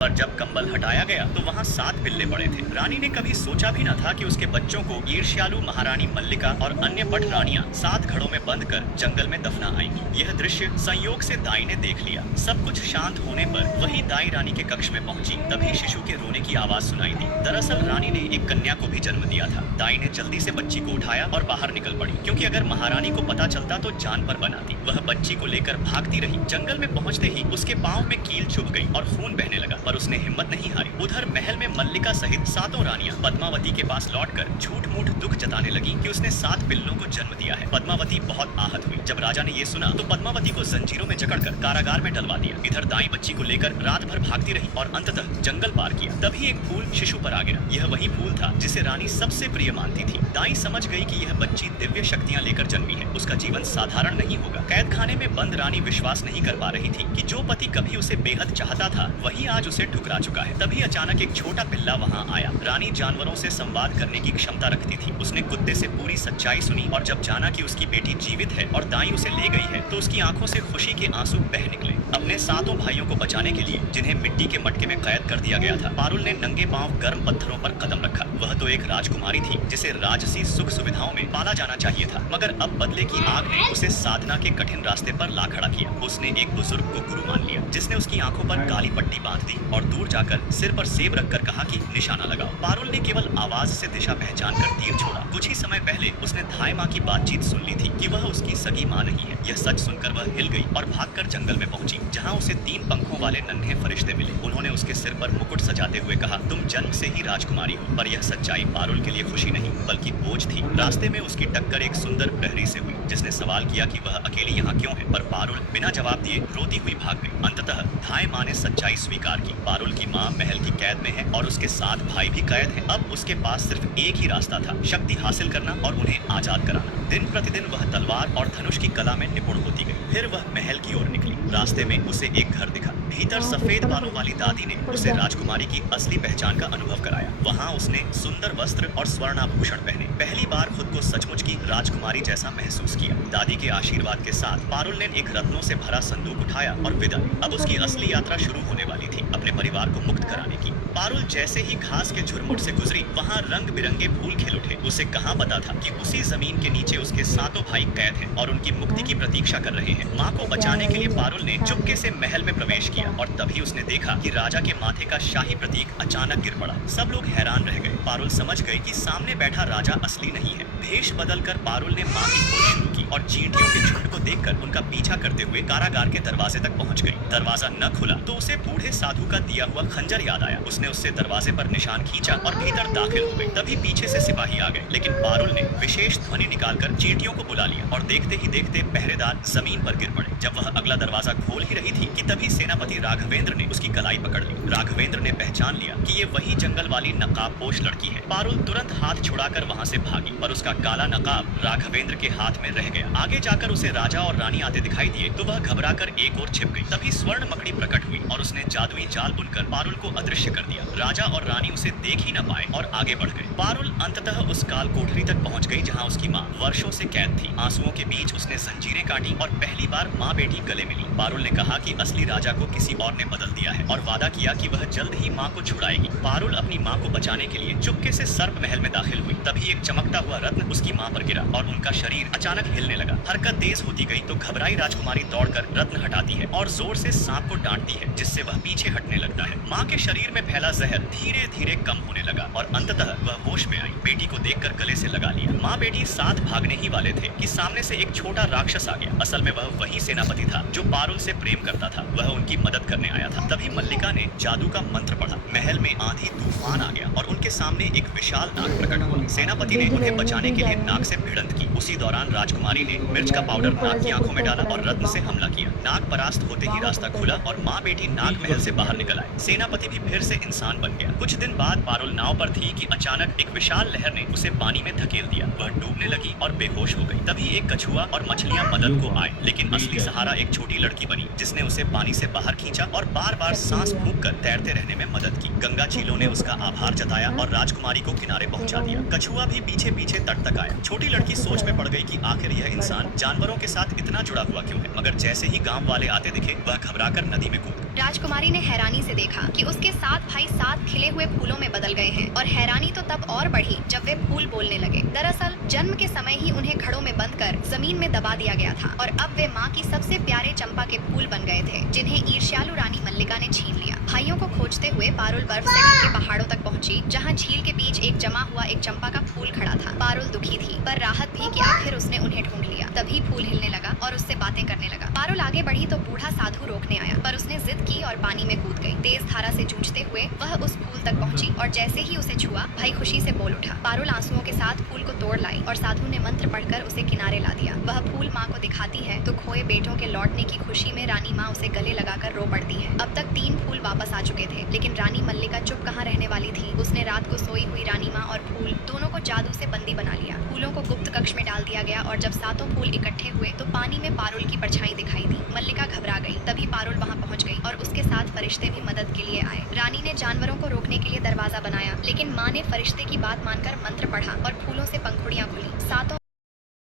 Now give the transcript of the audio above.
पर जब कंबल हटाया गया तो वहाँ 7 बिल्ले पड़े थे। रानी ने कभी सोचा भी न था कि उसके बच्चों को ईर्ष्यालु महारानी मल्लिका और अन्य पट रानियां 7 घड़ों में बंद कर जंगल में दफना आएंगी। यह दृश्य संयोग से दाई ने देख लिया। सब कुछ शांत होने पर वही दाई रानी के कक्ष में पहुंची। तभी शिशु के रोने की आवाज सुनाई दी। दरअसल रानी ने एक कन्या को भी जन्म दिया था। दाई ने जल्दी से बच्ची को उठाया और बाहर निकल पड़ी, क्योंकि अगर महारानी को पता चलता तो जान पर बनाती। वह बच्ची को लेकर भागती रही। जंगल में पहुंचते ही उसके पाँव में कील चुभ गई और खून बहने लगा, पर उसने हिम्मत नहीं हारी। उधर महल में मल्लिका सहित 7 रानियां पद्मावती के पास लौटकर झूठ मूठ दुख जताने लगी कि उसने 7 पिल्लों को जन्म दिया है। पद्मावती बहुत आहत हुई। जब राजा ने ये सुना तो पद्मावती को जंजीरों में जकड़कर कारागार में डलवा दिया। इधर दाई बच्ची को लेकर रात भर भागती रही और अंततः जंगल पार किया। तभी एक फूल शिशु पर आ गिरा। यह वही फूल था जिसे रानी सबसे प्रिय मानती थी। दाई समझ गई कि यह बच्ची दिव्य शक्तियां लेकर जन्मी है। उसका जीवन साधारण नहीं होगा। कैद खाने में बंद रानी विश्वास नहीं कर पा रही थी कि जो पति कभी उसे बेहद चाहता था वही आज उसे ठुकरा चुका है। तभी अचानक एक छोटा पिल्ला वहाँ आया। रानी जानवरों से संवाद करने की क्षमता रखती थी। उसने कुत्ते से पूरी सच्चाई सुनी और जब जाना कि उसकी बेटी जीवित है और दाई उसे ले गई है तो उसकी आंखों से खुशी के आंसू बह निकले। अपने 7 भाइयों को बचाने के लिए जिन्हें मिट्टी के मटके में कैद कर दिया गया था, पारुल ने नंगे पांव गर्म पत्थरों पर कदम रखा। वह तो एक राजकुमारी थी जिसे राजसी सुख सुविधाओं में पाला जाना चाहिए था, मगर अब बदले की आग ने उसे साधना के कठिन रास्ते पर ला खड़ा किया। उसने एक बुजुर्ग को गुरु मान लिया जिसने उसकी आंखों पर काली पट्टी बांध दी और दूर जाकर सिर पर सेब रखकर कहा कि निशाना लगाओ। पारुल ने केवल आवाज से दिशा पहचान कर तीर छोड़ा। कुछ ही समय पहले उसने धाई माँ की बातचीत सुन ली थी कि वह उसकी सगी माँ नहीं है। यह सच सुनकर वह हिल गई और भागकर जंगल में पहुंची, जहाँ उसे 3 पंखों वाले नन्हे फरिश्ते मिले। उन्होंने उसके सिर पर मुकुट सजाते हुए कहा, तुम जन्म से ही राजकुमारी हो। पर यह सच्चाई पारुल के लिए खुशी नहीं बल्कि बोझ थी। रास्ते में उसकी टक्कर एक सुंदर प्रहरी से हुई जिसने सवाल किया कि वह अकेली यहाँ क्यों है, पर पारुल बिना जवाब दिए रोती हुई भाग गई। अंततः धाई माँ ने सच्चाई स्वीकार की। पारुल की माँ महल की कैद में है और उसके 7 भाई भी कैद हैं। अब उसके पास सिर्फ एक ही रास्ता था, शक्ति हासिल करना और उन्हें आजाद कराना। दिन प्रतिदिन वह तलवार और धनुष की कला में निपुण होती गई। फिर वह महल की ओर निकली। रास्ते में उसे एक घर दिखा। भीतर सफेद बालों वाली दादी ने उसे राजकुमारी की असली पहचान का अनुभव कराया। वहाँ उसने सुंदर वस्त्र और स्वर्णाभूषण पहने। पहली बार खुद को सचमुच की राजकुमारी जैसा महसूस किया। दादी के आशीर्वाद के साथ पारुल ने एक रत्नों से भरा संदूक उठाया और विदा ली। अब उसकी असली यात्रा शुरू होने वाली थी, अपने परिवार को मुक्त कराने की। पारुल जैसे ही घास के झुरमुट से गुजरी, वहाँ रंग बिरंगे फूल खिल उठे। उसे कहाँ पता था कि उसी जमीन के नीचे उसके 7 भाई कैद हैं और उनकी मुक्ति की प्रतीक्षा कर रहे हैं। माँ को बचाने के लिए पारुल ने चुपके से महल में प्रवेश किया और तभी उसने देखा कि राजा के माथे का शाही प्रतीक अचानक गिर पड़ा। सब लोग हैरान रह गए। पारुल समझ गई कि सामने बैठा राजा असली नहीं है। भेष बदलकर पारुल ने माँ की खोज शुरू की और चींटियों के झुंड को देखकर उनका पीछा करते हुए कारागार के दरवाजे तक पहुंच गई। दरवाजा न खुला तो उसे बूढ़े साधु का दिया हुआ खंजर याद आया। उसने उससे दरवाजे पर निशान खींचा और भीतर दाखिल हो गई। तभी पीछे से सिपाही आ गए, लेकिन पारुल ने विशेष ध्वनि निकालकर चींटियों को बुला लिया और देखते ही देखते पहरेदार जमीन पर गिर पड़े। जब वह अगला दरवाजा खोल ही रही थी कि तभी सेनापति राघवेंद्र ने उसकी कलाई पकड़ ली। राघवेंद्र ने पहचान लिया कि ये वही जंगल वाली नकाबपोश लड़की है। पारुल तुरंत हाथ छुड़ाकर वहाँ से भागी, पर उसका काला नकाब राघवेंद्र के हाथ में रह गया। आगे जाकर उसे राजा और रानी आते दिखाई दिए तो वह घबराकर एक ओर छिप गई। तभी स्वर्ण मकड़ी प्रकट हुई और उसने जादुई जाल बुनकर पारुल को अदृश्य कर दिया। राजा और रानी उसे देख ही न पाए और आगे बढ़ गए। पारुल अंततः उस काल कोठरी तक पहुंच गई जहां उसकी माँ वर्षों से कैद थी। आंसुओं के बीच उसने जंजीरें काटी और पहली बार माँ बेटी गले मिली। पारुल ने कहा कि असली राजा को किसी और ने बदल दिया है और वादा किया कि वह जल्द ही माँ को छुड़ाएगी। पारुल अपनी माँ को बचाने के लिए चुपके से सर्प महल में दाखिल हुई। तभी एक चमकता हुआ रत्न उसकी माँ पर गिरा और उनका शरीर अचानक हिलने लगा। हरकत तेज होती गई तो घबराई राजकुमारी दौड़कर रत्न हटाती है और जोर से सांप को डांटती है, जिससे वह पीछे हटने लगता है। माँ के शरीर में फैला जहर धीरे धीरे कम होने लगा और अंततः वह होश में आई। बेटी को देखकर गले से लगा लिया। माँ बेटी साथ भागने ही वाले थे कि सामने से एक छोटा राक्षस आ गया। असल में वह वही सेनापति था जो पारुल से प्रेम करता था। वह उनकी मदद करने आया था। तभी मल्लिका ने जादू का मंत्र पढ़ा। महल में आंधी तूफान आ गया और उनके सामने एक विशाल नाग प्रकट हुआ। सेनापति ने उन्हें बचाने के लिए नाग से भिड़ंत की। उसी दौरान राजकुमारी ने मिर्च का पाउडर नाग की आंखों में डाला और रत्न से हमला किया। नाग परास्त होते ही रास्ता खुला और माँ बेटी नाग महल से बाहर निकल आए। सेनापति भी फिर से इंसान बन गया। कुछ दिन बाद पारुल नाव पर थी कि अचानक एक विशाल लहर ने उसे पानी में धकेल दिया। वह डूबने लगी और बेहोश हो गई। तभी एक कछुआ और मछलियां मदद को आए, लेकिन असली सहारा एक छोटी लड़की बनी जिसने उसे पानी से बाहर खींचा और बार बार सांस फूंककर तैरते रहने में मदद की। गंगा चीलों ने उसका आभार जताया और राजकुमारी को किनारे पहुंचा दिया। कछुआ भी पीछे पीछे तट तक आया। छोटी लड़की सोच में पड़ गई कि आखिर यह इंसान जानवरों के साथ इतना जुड़ा हुआ क्यों है, मगर जैसे ही गांव वाले आते दिखे वह घबराकर नदी में कूद गई। राजकुमारी ने हैरानी हैरानी से देखा कि उसके 7 भाई 7 खिले हुए फूलों में बदल गए हैं और हैरानी तो तब और बढ़ी जब वे फूल बोलने लगे। दरअसल जन्म के समय ही उन्हें घड़ों में बंद कर जमीन में दबा दिया गया था और अब वे माँ की सबसे प्यारे चंपा के फूल बन गए थे, जिन्हें ईर्ष्यालु रानी मल्लिका ने छीन लिया। भाइयों को खोजते हुए पारुल बर्फ से ढके पहाड़ों तक पहुंची, जहां झील के बीच एक जमा हुआ एक चंपा का फूल खड़ा था। पारुल दुखी थी, पर राहत भी कि आखिर उसने उन्हें ढूंढ लिया। तभी फूल हिलने लगा और उससे बातें करने लगा। पारुल आगे बढ़ी तो बूढ़ा साधु रोकने आया, पर उसने जिद की और पानी में कूद गई। तेज धारा से जूझते हुए वह उस फूल तक पहुंची और जैसे ही उसे छुआ, भाई खुशी से बोल उठा। पारुल आंसुओं के साथ फूल को तोड़ लाई और साधु ने मंत्र पढ़कर उसे किनारे ला दिया। वह फूल माँ को दिखाती है तो खोए बेटों के लौटने की खुशी में रानी माँ उसे गले लगाकर रो पड़ती है। अब तक 3 फूल वापस आ चुके थे, लेकिन रानी मल्लिका चुप कहाँ रहने वाली थी। उसने रात को सोई हुई रानी माँ और फूल दोनों को जादू से बंदी बना लिया। फूलों को गुप्त कक्ष में डाल दिया गया और जब 7 फूल इकट्ठे हुए तो पानी में पारुल की परछाई दिखाई दी। मल्लिका घबरा गई। तभी पारुल वहाँ पहुँच गई और उसके साथ फरिश्ते भी मदद के लिए आए। रानी ने जानवरों को रोकने के लिए दरवाजा बनाया, लेकिन माँ ने फरिश्ते की बात मानकर मंत्र पढ़ा और फूलों से पंखुड़ियाँ खुली। 7